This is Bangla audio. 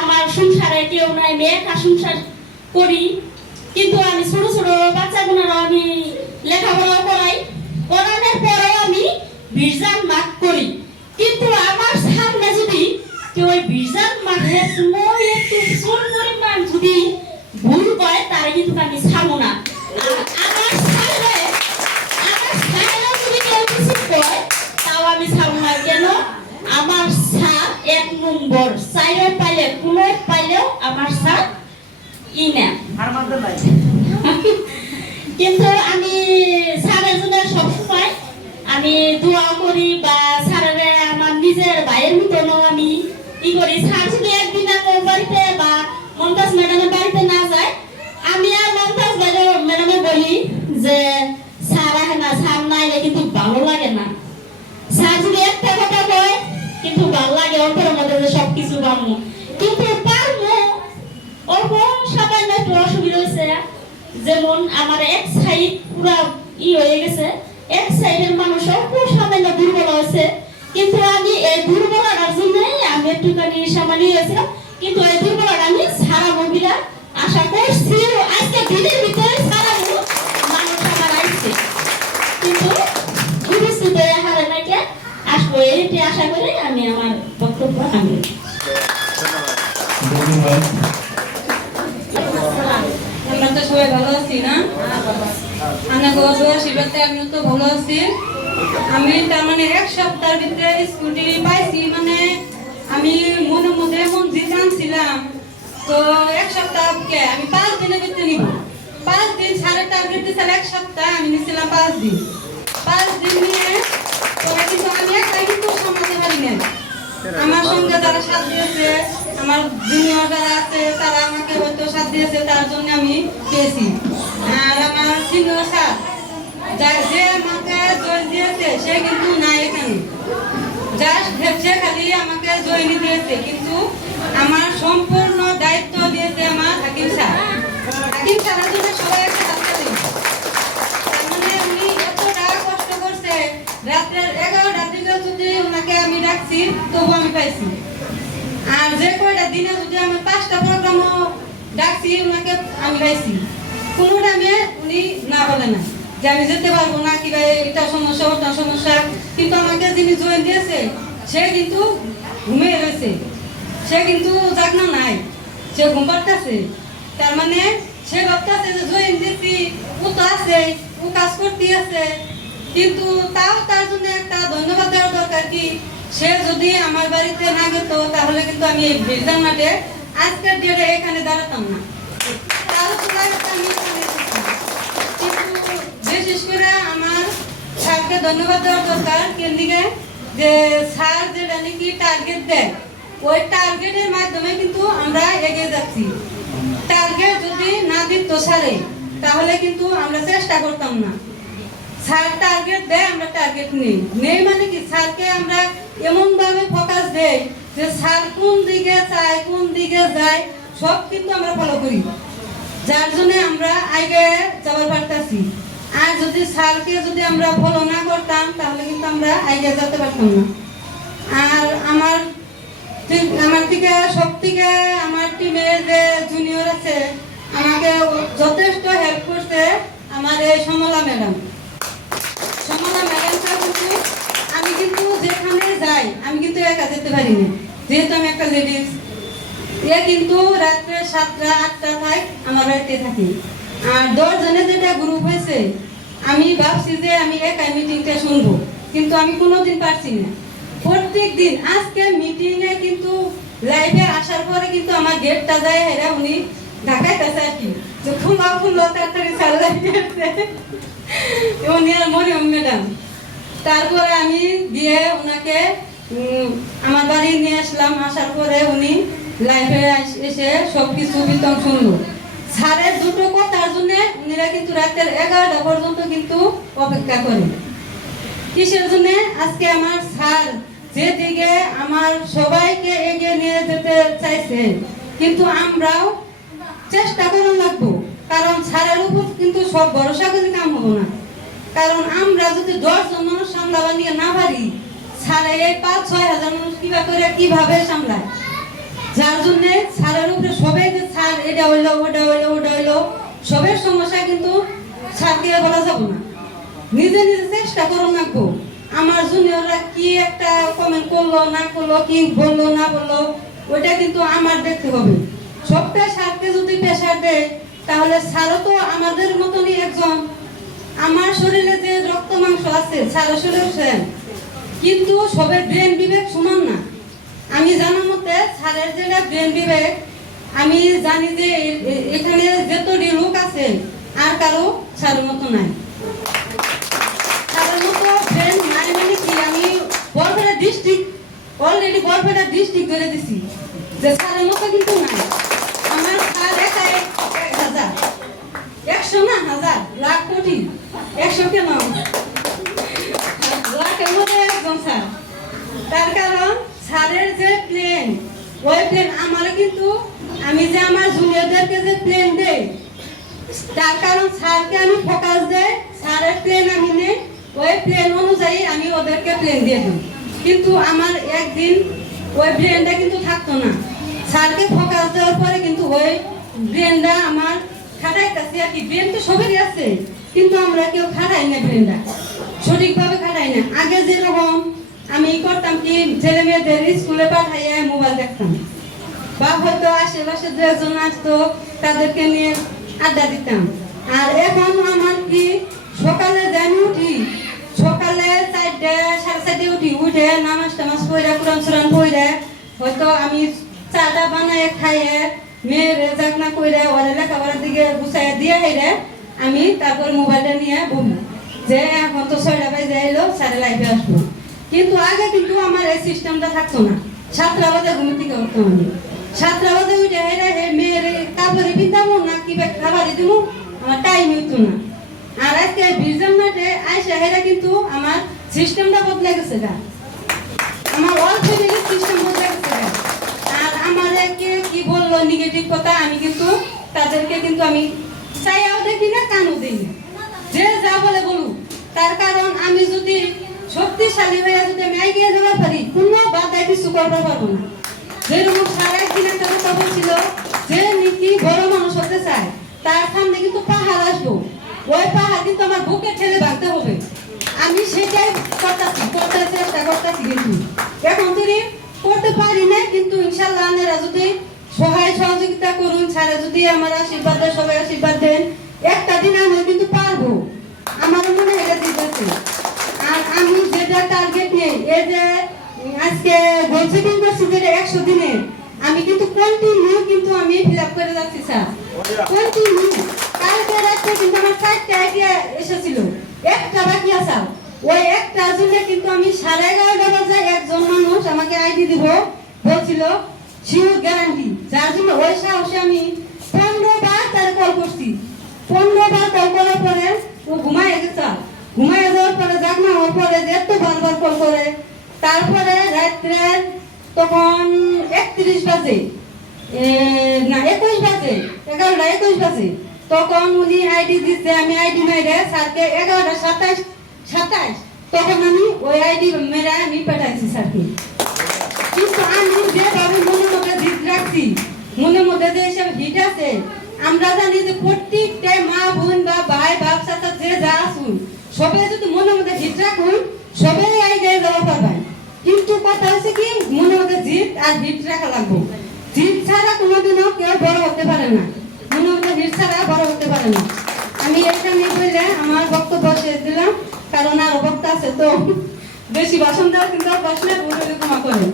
আমার সংসারে কেউ নাই, আমি একা সংসার করি। কিন্তু আমি ছোট ছোট বাচ্চাগুলোর আমি লেখাপড়া করাই, করানোর পরেও আমি বিরজান মাঠ করি। কিন্তু আমার সামনে যদি কেউ ওই বিরজান মাঠে একটু চুল পরিমাণ যদি ভুল করে তারা কিন্তু আমি ছাড়বো না। আমার সামনে যদি কেউ কিছু করে তাও আমি ছাড়বো না। কেন? আমার সাথ 1 নম্বর, 4 পাইলে 15 পাইলেও আমার সাথ ই না। কিন্তু আমি স্যারের জন্য সবসময় আমি দোয়া করি, বা স্যারের আমার নিজের ভাইয়ের মতনও আমি ই করি। স্যার যদি একদিন আমার বাড়িতে বা মমতাজ ম্যাডামের বাড়িতে না যায়, আমি আর মমতাজ ম্যাডামে বলি যে স্যার আসে না, স্যার না এলে কিন্তু ভালো লাগে না। স্যার যদি একটা কথা কয় কিন্তু ভালো লাগে, অন্তরের মধ্যে যে সবকিছু পারবো, কিন্তু পারবো অল্প সামান্য একটু অসুবিধা হয়েছে। যেমন আমার এক সাইড পুরা হয়ে গেছে, এক সাইডের মানুষ অল্প সামান্য দুর্বল হয়েছে। কিন্তু আমি এই দুর্বলতার জন্যই আমি একটুখানি সামান্য হয়েছিলাম। কিন্তু এই দুর্বলতা আমি সারা মহিলা আশা করছি আজকে দিনের ভিতরে সারা মানুষ আমার আসছে, কিন্তু উপস্থিত হয়ে হারে নাকি আসবো, এইটি আশা করে আমি আমার বক্তব্য আমি আমরা তো সবাই ভালো আছি না? আমিও তো ভালো আছি। আমি তার মানে 1 সপ্তাহের ভিতরে স্কুটি পাইছি, মানে আমি মনে মনে এমন জিত আনছিলাম। তো 1 সপ্তাহকে আমি 5 দিনের ভিতরে নিব। 5 দিন সাড়ে টার্গেট দিয়েছিল 1 সপ্তাহ, আমি নিয়েছিলাম 5 দিন। 5 দিন নিয়ে পরে কিন্তু আমি একাই কিন্তু সামলাতে পারি না। আমার সঙ্গে যারা সাথ দিয়েছে, আমার জুনিয়র যারা আছে তারা আমাকে হয়তো সাথ দিয়েছে, তার জন্য আমি পেয়েছি। আর আমার সিনিয়র স্যার যে আমাকে জয় দিয়েছে সে কিন্তু নাই এখানে, সে খালি আমাকে জয়নি দিয়েছে, কিন্তু আমার সম্পূর্ণ দায়িত্ব দিয়েছে আমার হাকিম স্যার। হাকিম স্যারের জন্য সবাই একটা হাত তালি। তার মানে উনি এতটা কষ্ট করছে, রাত্রের 11টার দিকে যদি ওনাকে আমি ডাকছি তবু আমি পাইছি। আর যে কয়টা দিনে যদি আমি 5টা প্রোগ্রামও ডাকছি ওনাকে আমি পাইছি, কোনোটা আমি উনি না বলে না যে আমি যেতে পারবো না, কিংবা এটা সমস্যা ওটা সমস্যা। কিন্তু আমাকে যিনি জয়েন দিয়েছে সে কিন্তু ঘুমিয়ে রয়েছে, সে কিন্তু জাগনা নাই, সে ঘুম পাড়তেছে। তার মানে সে ভাবতেছে যে জয়েন দিয়েছি, ও তো আছে, ও কাজ করতে আছে। কিন্তু তাও তার জন্য একটা ধন্যবাদ দেওয়ার দরকার। কি সে যদি আমার বাড়িতে না যেত তাহলে কিন্তু আমি এই বিরজান মাঠে আজকের ডেটে এখানে দাঁড়াতাম না। কিন্তু বিশেষ করে আমার স্যারকে ধন্যবাদ দেওয়ার দরকার। কেন্দ্রিকে যে স্যার যেটা নাকি টার্গেট দেয়, ওই টার্গেটের মাধ্যমে কিন্তু আমরা এগিয়ে যাচ্ছি। টার্গেট যদি না দিত স্যারে তাহলে কিন্তু আমরা চেষ্টা করতাম না। স্যার টার্গেট দেয়, আমরা টার্গেট নেই মানে কি স্যারকে আমরা এমন ভাবে ফোকাস দেই যে স্যার কোন দিকে চায়, কোন দিকে যায়, সব কিন্তু আমরা ফলো করি, যার জন্য আমরা আগে যাবার পারতাছি। আর যদি স্যারকে যদি আমরা ফলো না করতাম তাহলে কিন্তু আমরা আগে যেতে পারতাম না। আর আমার থেকে সব থেকে আমার টিমের যে জুনিয়র আছে আমাকে যথেষ্ট হেল্প করছে আমার এই সমলা ম্যাডাম। সমলা ম্যাডামটা কিন্তু আমি কিন্তু যেখানে যাই আমি কিন্তু একা যেতে পারি না, যেহেতু আমি একটা লেডিস। এ কিন্তু রাত্রে 7টা 8টা থাক আমার বাড়িতে থাকি। আর 10 জনের যেটা গ্রুপ হয়েছে আমি ভাবছি যে আমি একাই মিটিংটা শুনবো, কিন্তু আমি কোনোদিন পারছি না। প্রত্যেক দিন আজকে মিটিংয়ে কিন্তু লাইভে আসার পরে কিন্তু আমার গেটটা যায় হেরা উনি ঢাকাইতেছে আর কি যে খুলো তাড়াতাড়ি স্যার লাইভে উনি আর মরিয়ম ম্যাডাম। তারপরে আমি গিয়ে ওনাকে আমার বাড়ি নিয়ে আসলাম। আসার পরে উনি লাইভে এসে সবকিছু বিতং শুনলো। স্যারের দুটো কথার জন্য উনিরা কিন্তু রাতের 11টা পর্যন্ত কিন্তু অপেক্ষা করেন। কিসের জন্য? আজকে আমার স্যার যেদিকে আমার সবাইকে এগিয়ে নিয়ে যেতে চাইছে, কিন্তু আমরাও চেষ্টা করা লাগবো। কারণ স্যারের উপর কিন্তু সব ভরসা করে কাম হবো না। কারণ আমরা যদি 10 জন মানুষ সামলাবার নিয়ে না পারি, স্যারে এই 5-6 হাজার মানুষ কিভাবে সামলায়? যার জন্য স্যারের উপরে সবাই যে স্যার এটা হইলো ওটা হইলো ওটা হইলো সবের সমস্যা কিন্তু স্যারকে বলা যাব না, নিজে নিজে চেষ্টা করো নাকবো। আমার জুনিয়ররা কি একটা কমেন্ট করলো না করলো, কি বললো না বললো, ওইটা কিন্তু আমার দেখতে হবে। সবটা স্যারকে যদি প্রেশার দেয় তাহলে স্যারও তো আমাদের মতনই একজন। আমার শরীরে যে রক্ত মাংস আছে স্যারের শরীরে সেম, কিন্তু সবের ব্রেন বিবেক সমান না। আমি জানার মতে স্যারের যেটা ব্রেন বিবেক, আমি জানি যে এখানে যতটি লোক আছে আর কারো স্যারের মতো নাই। স্যারের মতো ব্রেন নাই মানে কি, আমি Barpeta district already Barpeta district ধরে দিছি যে স্যারের মতো কিন্তু নাই। আমার স্যার একাই 1000 100 না 1000 লাখ কোটি 100 কেন লাখের মধ্যে একজন স্যার। তার কারণ স্যারের যে প্লেন, ওই প্লেন আমারও কিন্তু আমি যে আমার জুনিয়রদেরকে যে প্লেন দেই, তার কারণ স্যারকে আমি ফোকাস দেই, স্যারের প্লেন আমি নেই, ওই প্লেন অনুযায়ী আমি ওদেরকে প্লেন দিয়ে দিই। কিন্তু আমার একদিন ওই ব্রেনটা কিন্তু থাকতো না। স্যারকে ফোকাস দেওয়ার পরে কিন্তু ওই ব্রেনটা আমার খাটাইতেছে আর কি। ব্রেন তো সবারই আছে, কিন্তু আমরা কেউ খাটাই না, ব্রেনটা সঠিকভাবে খাটাই না। আগে যেরকম আমি করতাম কি, ছেলে মেয়েদের স্কুলে পাঠাইয়া মোবাইল দেখতাম, বা হয়তো আশেপাশে দু একজন আসতো তাদেরকে নিয়ে আড্ডা দিতাম। আর এখন আমার কি, সকালে যেন উঠি, সকালে 4টা 4:30 উঠি, উঠে নামাজ টামাজ পড়ে কোরআন সুরান পড়ে হয়তো আমি চাটা বানায় খাইয়ে মেয়ের জাগনা কইরা ওরা লেখাপড়ার দিকে গুছাইয়া দিয়ে হেরে আমি তারপর মোবাইলটা নিয়ে বমি যে এখন তো 6টা বাজে এলো, স্যারে লাইভে আসবো। কিন্তু আগে কিন্তু আমার এই সিস্টেমটা থাকতো না। 7টা বাজে ঘুম থেকে উঠতাম আমি, 7টা বাজে উঠে হেরে মেয়ের কাপড়ে পিন্তামো না কি খাবারই দিব, আমার টাইম হইতো না। আর আজকে বিরজান মাঠে আইসা হেরা কিন্তু আমার সিস্টেমটা বদলে গেছে গা, আমার অল ফ্যামিলির সিস্টেম বদলে গেছে গা। আর আমাদেরকে কি বললো নেগেটিভ কথা, আমি কিন্তু তাদেরকে কিন্তু আমি চাইয়াও দেখি না, কানও দেখি না, যে যা বলে বলুক। তার কারণ আমি যদি শক্তিশালী হয়ে যদি আমি এগিয়ে যেতে পারি, কোনো বাধায় কিছু করতে পারবো না। যেরকম সারা একদিন একটা কথা বলছিল যে নীতি বড় মানুষ হতে চায়, তার সামনে কিন্তু পাহাড় আসবো, ওই পাহাড় কিন্তু আমার বুকে ঠেলে ভাঙতে হবে। আমি সেটাই করতে চেষ্টা করতেছি, কিন্তু এখন তিনি করতে পারি না। কিন্তু ইনশাল্লাহ আপনারা যদি সহায় সহযোগিতা করুন, ছাড়া যদি আমার আশীর্বাদ দেন, সবাই আশীর্বাদ দেন, একটা দিন আমি কিন্তু পারবো, আমার মনে এটা দিতেছে। আর আমি যেটা টার্গেট নেই, এই যে আজকে গোলসেটিং করছি যেটা 100 দিনের, আমি কিন্তু কন্টিনিউ কিন্তু আমি ফিল আপ করে যাচ্ছি স্যার, কন্টিনিউ। কালকে রাতে কিন্তু আমার 4টা আইডিয়া এসেছিল, একটা বাকি আছে। ওই একটার জন্য কিন্তু আমি 11:30 বাজে একজন মানুষ আমাকে আইডি দিব বলছিল, শিওর গ্যারান্টি, যার জন্য ওই সাহসে আমি 15 বার তার কল করছি। 15 বার কল করার পরে ও ঘুমায় গেছে, ঘুমায় যাওয়ার পরে জাগনা হওয়ার পরে এত বারবার কল করে, তারপরে রাত্রে তখন 31 বাজে না 21 বাজে, 11টা 21 বাজে, তখন উনি আইডি দিচ্ছে। আমি আইডি মেরে স্যারকে 11টা 27 তখন আমি ওই আইডি মেরে আমি পাঠাইছি স্যারকে। কিন্তু আমি যেভাবে মনের মধ্যে জিত রাখছি, মনের মধ্যে যে এসব হিট আছে, আমরা জানি যে প্রত্যেকটা মা বোন বা ভাই বাপ চাচা যে যা আসুন, সবাই যদি মনের মধ্যে হিট রাখুন, সবাই আইডিয়া দেওয়া পারবেন। কিন্তু কথা হচ্ছে কি, মনের মধ্যে জিত আর হিট রাখা লাগবে। জিত ছাড়া কোনোদিনও কেউ বড় হতে পারে না, মনের মধ্যে হিট ছাড়া বড় হতে পারে না। আমি এটা নিয়ে বললে আমার বক্তব্য শেষ দিলাম, কারণ আরো বক্তা আছে তো বেশি ভাষণ দেওয়ার কিন্তু প্রশ্নের ক্ষমা করেন।